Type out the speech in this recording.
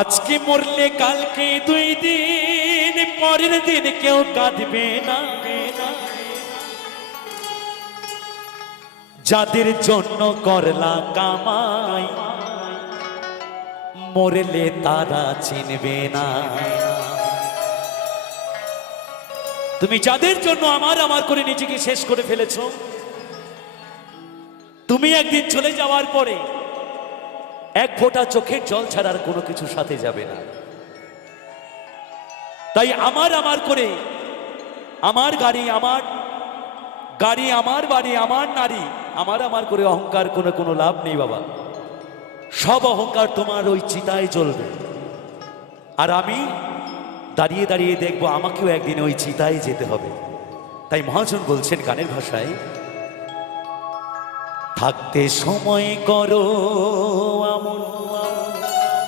আজকে মরলে কালকে 2 দিন, পরের দিন কেউ কাঁদবে না। যাদের জন্য করলা কামাই, মরলে তারা চিনবে না। তুমি যাদের জন্য আমার করে নিজেকে শেষ করে ফেলেছো, তুমি একদিন চলে যাওয়ার পরে এক ফোঁটা চোখের জল ছাড়ার কোনো কিছু সাথে যাবে না। তাই আমার করে আমার গাড়ি, আমার বাড়ি, আমার নারী, আমার করে অহংকার কোনো লাভ নেই বাবা। সব অহংকার তোমার ওই চিতায় জ্বলবে, আর আমি দাঁড়িয়ে দাঁড়িয়ে দেখবো আমাকেও একদিন ওই চিতায় যেতে হবে। তাই মহাজন বলছেন গানের ভাষায়, থাকতে সময় করো আমন